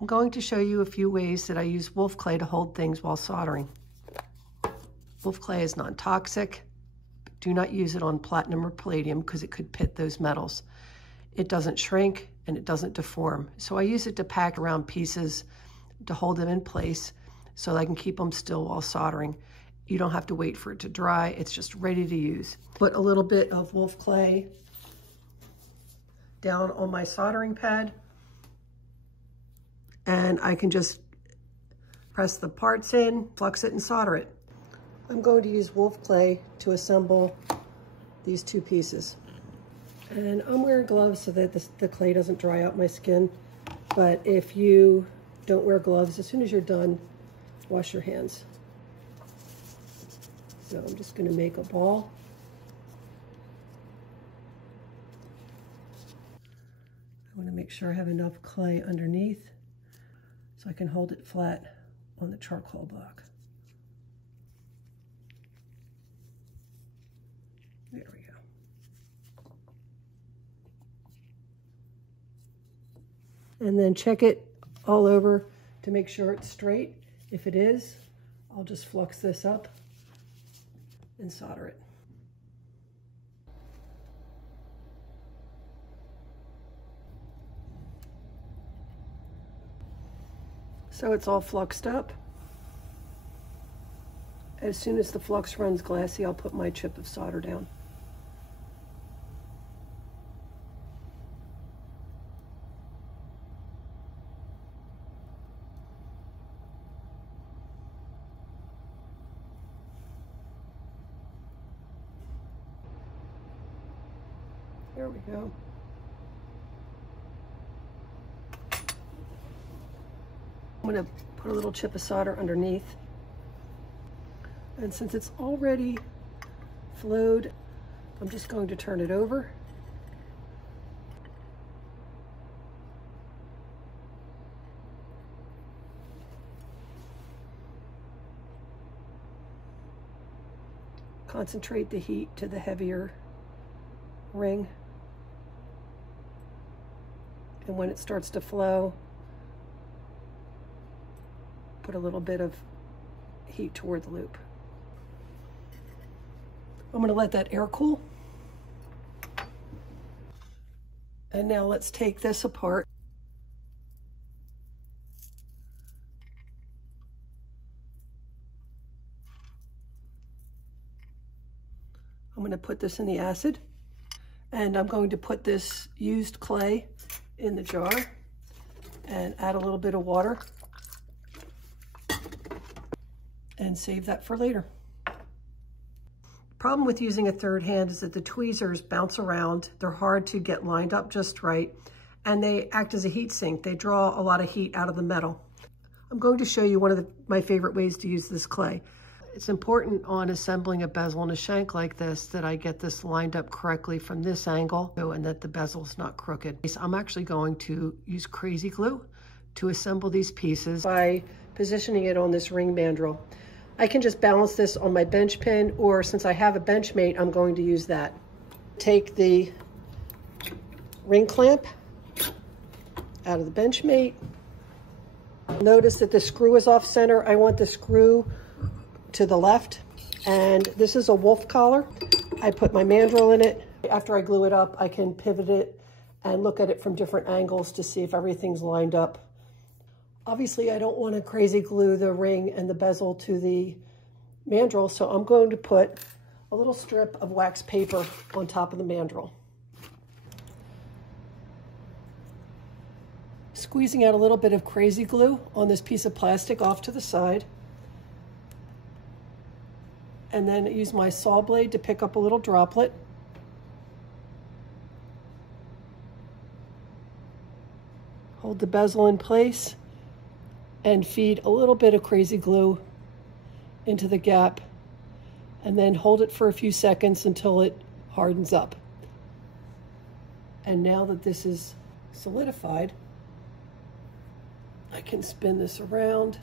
I'm going to show you a few ways that I use wolf clay to hold things while soldering. Wolf clay is non-toxic. Do not use it on platinum or palladium because it could pit those metals. It doesn't shrink and it doesn't deform. So I use it to pack around pieces to hold them in place so that I can keep them still while soldering. You don't have to wait for it to dry. It's just ready to use. Put a little bit of wolf clay down on my soldering pad, and I can just press the parts in, flux it, and solder it. I'm going to use wolf clay to assemble these two pieces. And I'm wearing gloves so that the clay doesn't dry out my skin. But if you don't wear gloves, as soon as you're done, wash your hands. So I'm just going to make a ball. I want to make sure I have enough clay underneath so I can hold it flat on the charcoal block. There we go. And then check it all over to make sure it's straight. If it is, I'll just flux this up and solder it. So it's all fluxed up. As soon as the flux runs glassy, I'll put my chip of solder down. There we go. I'm going to put a little chip of solder underneath. And since it's already flowed, I'm just going to turn it over. Concentrate the heat to the heavier ring. And when it starts to flow, put a little bit of heat toward the loop. I'm going to let that air cool. And now let's take this apart. I'm going to put this in the acid, and I'm going to put this used clay in the jar and add a little bit of water and save that for later. Problem with using a third hand is that the tweezers bounce around. They're hard to get lined up just right, and they act as a heat sink. They draw a lot of heat out of the metal. I'm going to show you one of my favorite ways to use this clay. It's important on assembling a bezel and a shank like this that I get this lined up correctly from this angle and that the bezel's not crooked. So I'm actually going to use crazy glue to assemble these pieces by positioning it on this ring mandrel. I can just balance this on my bench pin, or since I have a bench mate, I'm going to use that. Take the ring clamp out of the bench mate. Notice that the screw is off center. I want the screw to the left, and this is a wolf collar. I put my mandrel in it. After I glue it up, I can pivot it and look at it from different angles to see if everything's lined up. Obviously, I don't want to crazy glue the ring and the bezel to the mandrel, so I'm going to put a little strip of wax paper on top of the mandrel. Squeezing out a little bit of crazy glue on this piece of plastic off to the side. And then use my saw blade to pick up a little droplet. Hold the bezel in place and feed a little bit of crazy glue into the gap, and then hold it for a few seconds until it hardens up. And now that this is solidified, I can spin this around.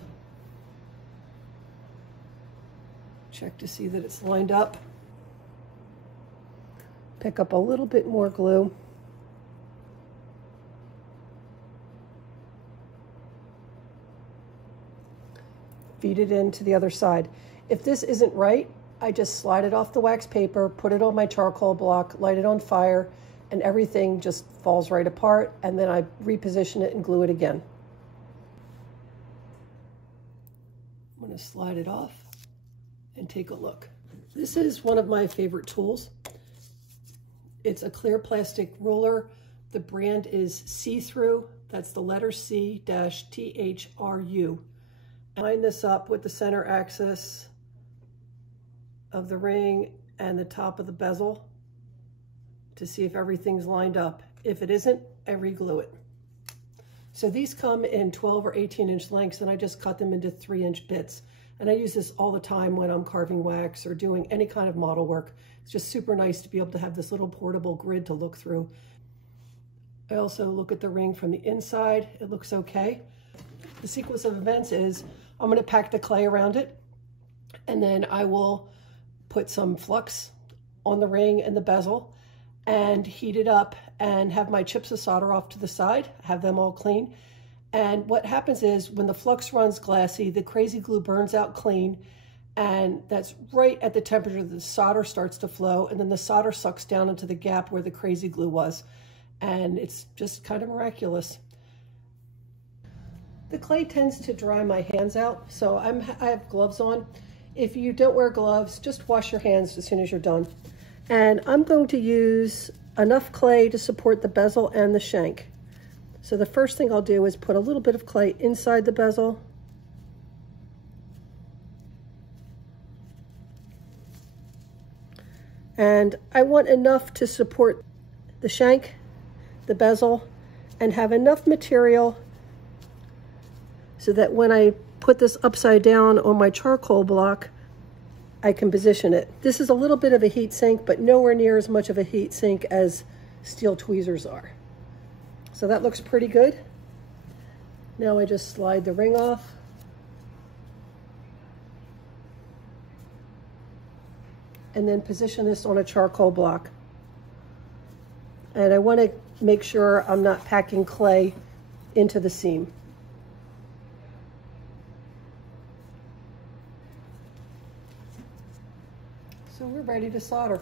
Check to see that it's lined up. Pick up a little bit more glue. feed it into the other side. If this isn't right, I just slide it off the wax paper, put it on my charcoal block, light it on fire, and everything just falls right apart, and then I reposition it and glue it again. I'm going to slide it off and take a look. This is one of my favorite tools. It's a clear plastic ruler. The brand is See-Through. That's the letter C-THRU. Line this up with the center axis of the ring and the top of the bezel to see if everything's lined up. If it isn't, I re-glue it. So these come in 12 or 18-inch lengths, and I just cut them into 3-inch bits. And I use this all the time when I'm carving wax or doing any kind of model work. It's just super nice to be able to have this little portable grid to look through. I also look at the ring from the inside. It looks okay. The sequence of events is I'm going to pack the clay around it, and then I will put some flux on the ring and the bezel and heat it up and have my chips of solder off to the side, have them all clean. And what happens is when the flux runs glassy, the crazy glue burns out clean, and that's right at the temperature that the solder starts to flow, and then the solder sucks down into the gap where the crazy glue was. And it's just kind of miraculous. The clay tends to dry my hands out, so I have gloves on. If you don't wear gloves, just wash your hands as soon as you're done. And I'm going to use enough clay to support the bezel and the shank. So the first thing I'll do is put a little bit of clay inside the bezel. And I want enough to support the shank, the bezel, and have enough material so that when I put this upside down on my charcoal block, I can position it. This is a little bit of a heat sink, but nowhere near as much of a heat sink as steel tweezers are. So that looks pretty good. Now I just slide the ring off. And then position this on a charcoal block. And I want to make sure I'm not packing clay into the seam. So we're ready to solder.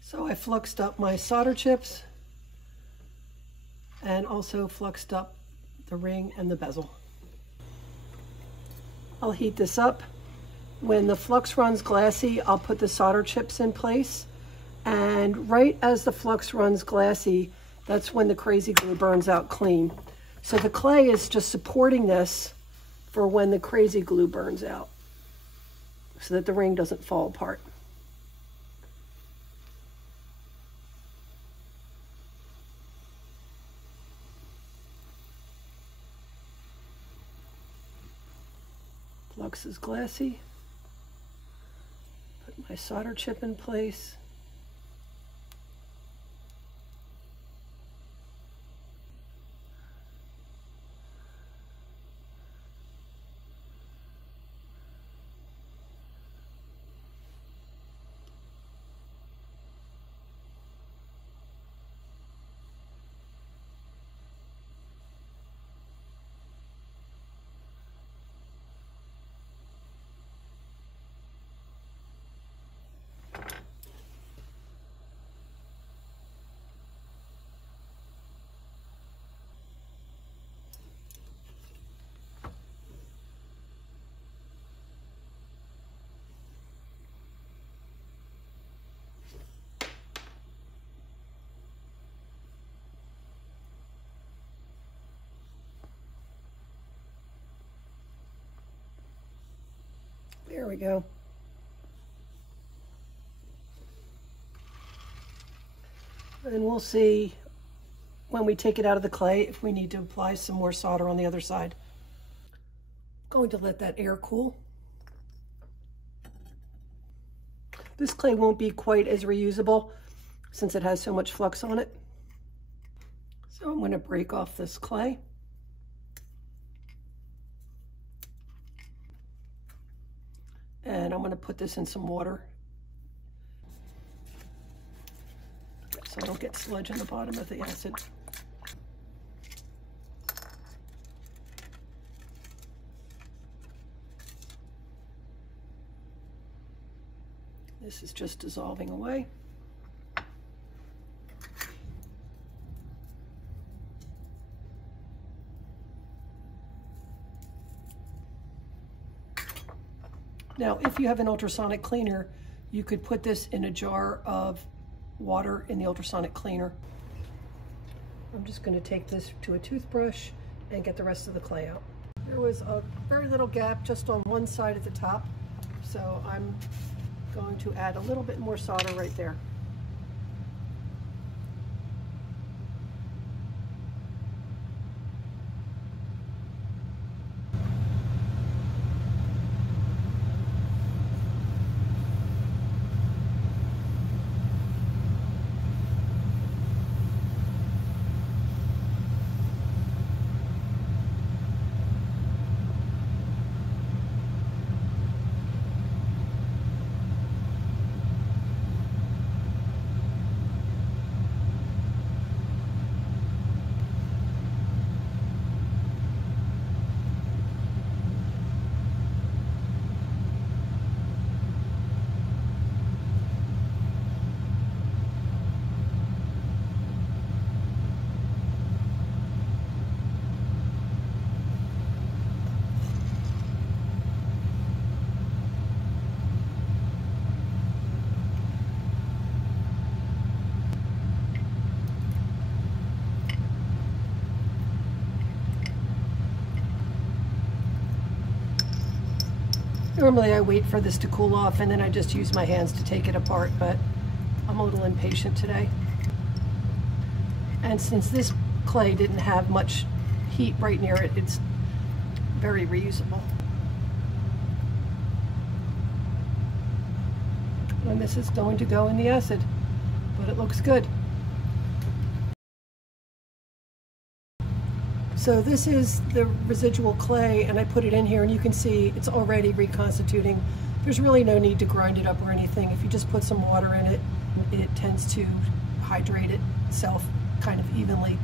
So I fluxed up my solder chips and also fluxed up the ring and the bezel. I'll heat this up. When the flux runs glassy, I'll put the solder chips in place. And right as the flux runs glassy, that's when the crazy glue burns out clean. So the clay is just supporting this for when the crazy glue burns out, so that the ring doesn't fall apart. Flux is glassy. Put my solder chip in place. There we go. And we'll see when we take it out of the clay if we need to apply some more solder on the other side. I'm going to let that air cool. This clay won't be quite as reusable since it has so much flux on it. So I'm going to break off this clay. And I'm going to put this in some water so I don't get sludge in the bottom of the acid. This is just dissolving away. Now, if you have an ultrasonic cleaner, you could put this in a jar of water in the ultrasonic cleaner. I'm just going to take this to a toothbrush and get the rest of the clay out. There was a very little gap just on one side at the top, so I'm going to add a little bit more solder right there. Normally I wait for this to cool off and then I just use my hands to take it apart, but I'm a little impatient today. And since this clay didn't have much heat right near it, it's very reusable. And this is going to go in the acid, but it looks good. So this is the residual clay, and I put it in here and you can see it's already reconstituting. There's really no need to grind it up or anything. If you just put some water in it, it tends to hydrate itself kind of evenly.